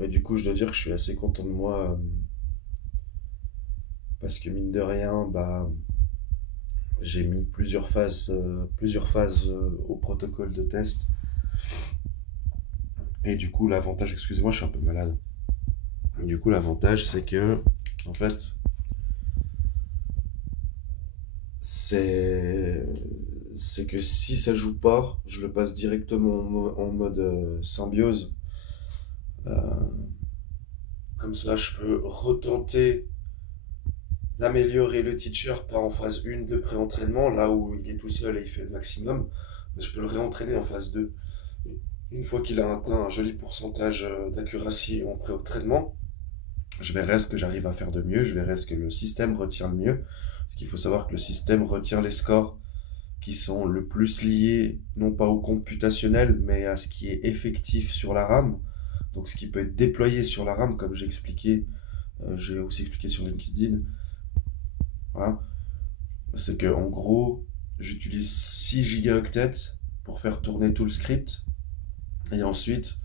Et du coup, je dois dire que je suis assez content de moi parce que mine de rien, j'ai mis plusieurs phases au protocole de test. Et du coup, l'avantage, excusez-moi, je suis un peu malade. Du coup, l'avantage, c'est que, en fait, c'est c'est que si ça joue pas, je le passe directement en mode symbiose. Euh, Comme ça, je peux retenter d'améliorer le teacher, pas en phase 1 de pré-entraînement, là où il est tout seul et il fait le maximum, mais je peux le réentraîner en phase 2. Une fois qu'il a atteint un joli pourcentage d'accuracy en pré-entraînement, je verrai ce que j'arrive à faire de mieux, je verrai ce que le système retient le mieux. Parce qu'il faut savoir que le système retient les scores qui sont le plus liés, non pas au computationnel, mais à ce qui est effectif sur la RAM. Donc ce qui peut être déployé sur la RAM, comme j'ai aussi expliqué sur LinkedIn. Voilà. C'est que en gros, j'utilise 6 gigaoctets pour faire tourner tout le script. Et ensuite,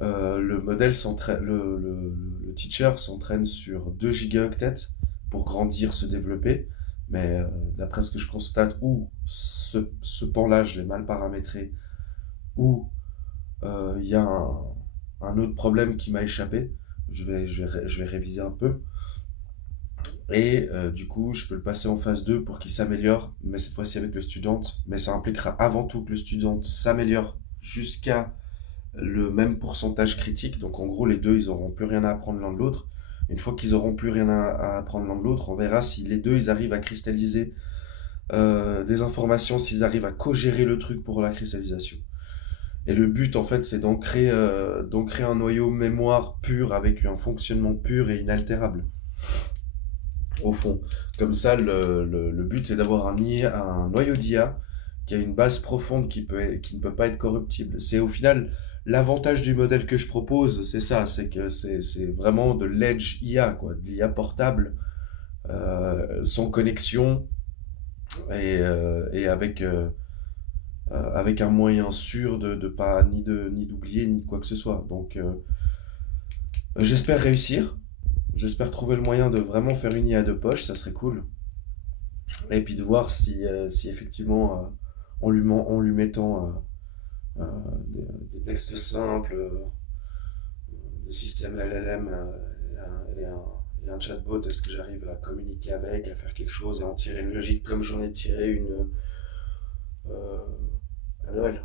le modèle s'entraîne, le teacher s'entraîne sur 2 gigaoctets pour grandir, se développer. Mais d'après ce que je constate, ou ce pan-là, je l'ai mal paramétré, ou il y a un autre problème qui m'a échappé. Je vais réviser un peu. Et du coup, je peux le passer en phase 2 pour qu'il s'améliore, mais cette fois-ci avec le student. Mais ça impliquera avant tout que le student s'améliore jusqu'à le même pourcentage critique. Donc en gros, les deux, ils n'auront plus rien à apprendre l'un de l'autre. Une fois qu'ils n'auront plus rien à apprendre l'un de l'autre, on verra si les deux, ils arrivent à cristalliser des informations, s'ils arrivent à co-gérer le truc pour la cristallisation. Et le but, en fait, c'est d'ancrer un noyau mémoire pur avec un fonctionnement pur et inaltérable, au fond. Comme ça, le but, c'est d'avoir un noyau d'IA qui a une base profonde qui ne peut pas être corruptible. C'est au final l'avantage du modèle que je propose, c'est ça, c'est que c'est vraiment de l'edge IA, quoi, de l'IA portable, sans connexion et avec un moyen sûr de pas ni d'oublier ni de quoi que ce soit. Donc, j'espère réussir. J'espère trouver le moyen de vraiment faire une IA de poche, ça serait cool. Et puis de voir si effectivement, en lui mettant des textes simples, des systèmes LLM et un chatbot, est-ce que j'arrive à communiquer avec, à faire quelque chose et en tirer une logique comme j'en ai tiré une à Noël.